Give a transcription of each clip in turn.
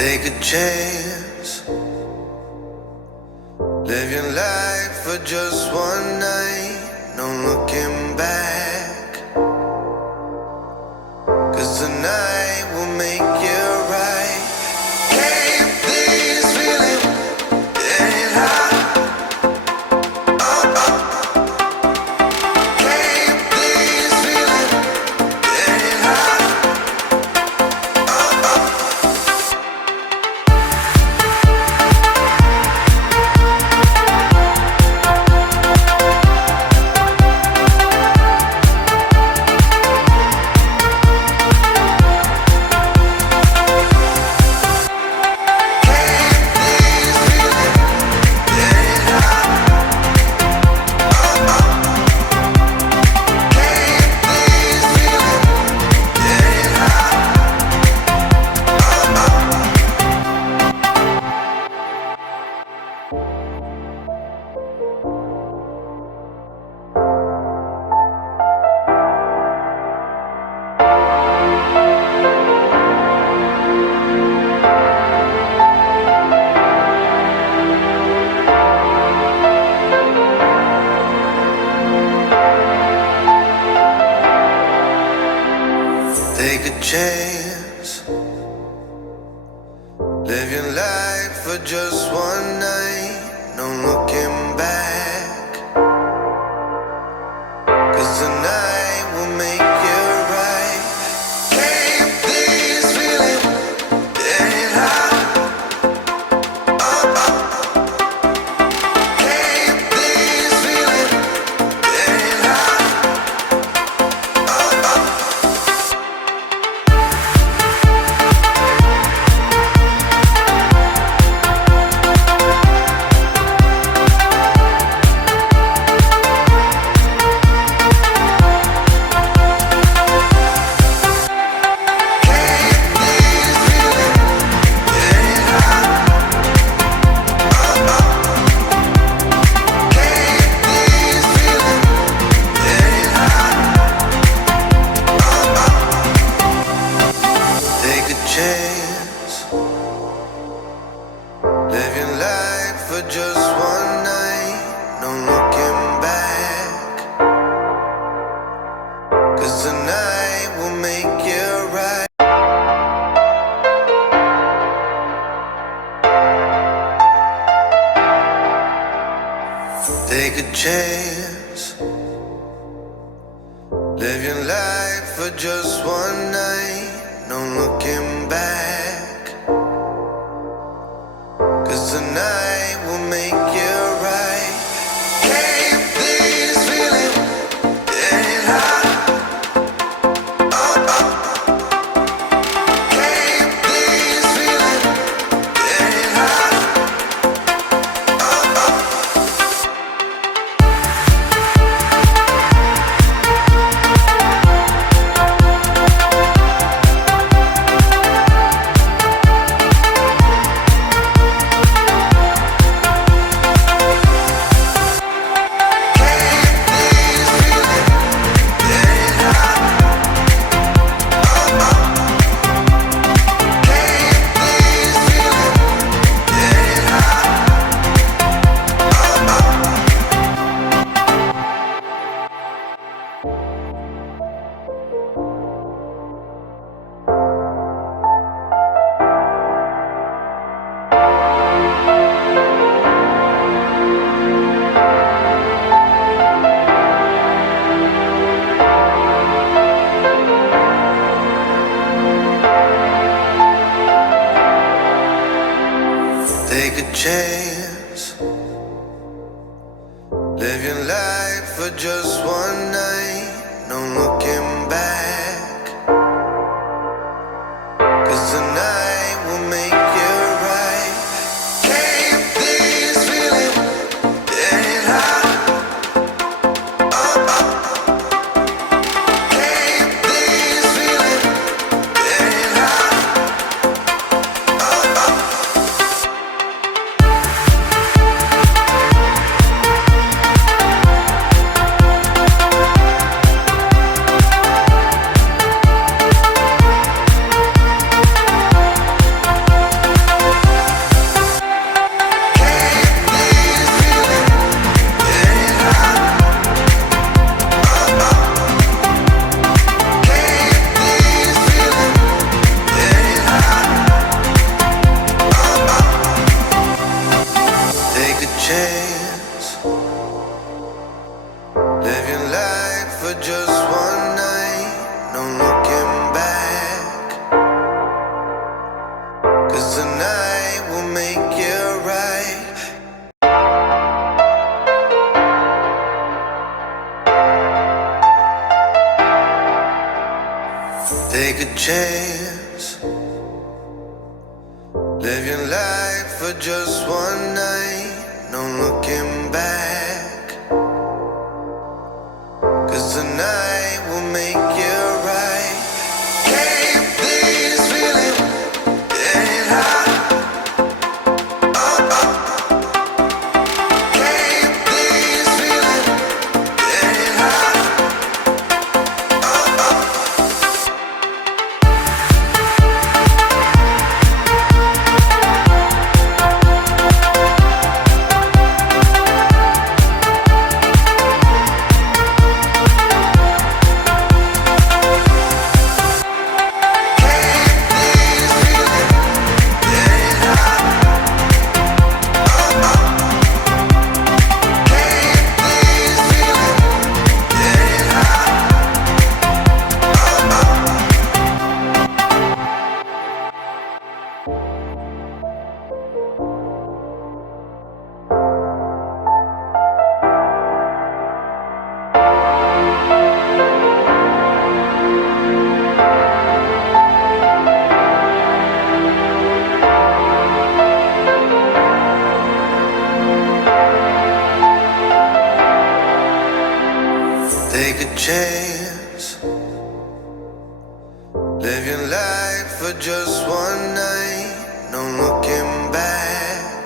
Take a chance. Live your life for just one night. No looking back. 'Cause tonight will make you right. Keep this feeling, getting high. Keep this feeling, getting high. Take a chance. Live your life for just one night. No looking back. 'Cause tonight will make you right. Keep this feeling, getting high. Keep this feeling, getting high. Take a chance. Live your life for just one night. No looking back. 'Cause tonight will make you right. Take a chance. Live your life for just one night. No looking back. 'Cause tonight will make you right. Keep this feeling, getting high. Keep this feeling, getting high. Take a chance. Live your life for just one night. No looking back. 'Cause tonight will make you right. Keep this feeling, getting high. Keep this feeling, getting high. for just one night, no looking back. 'Cause tonight will make it right. Take a chance, live your life for just one night, no looking back. 'Cause tonight will make it right. Keep this feeling getting high. Oh, oh. Keep this feeling getting high. Oh, oh. Take a chance, live your life for just one night, no looking back.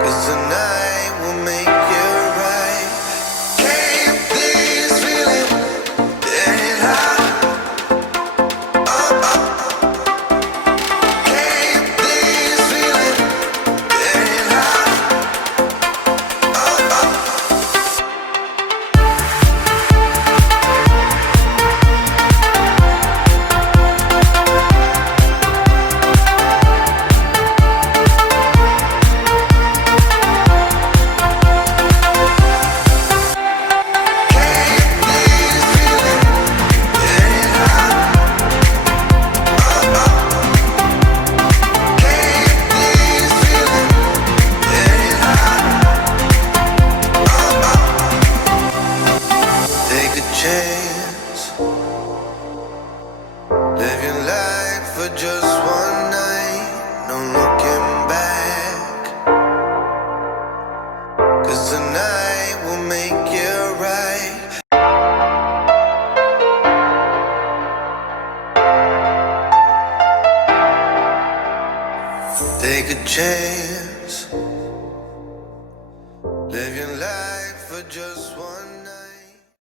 'Cause tonight will make it right. Keep this feeling getting high. Oh, oh. Keep this feeling getting high. Oh, oh. Take a chance, live your life for just one night, no looking back. 'Cause tonight will make it right. Take a chance, live your life for just one night.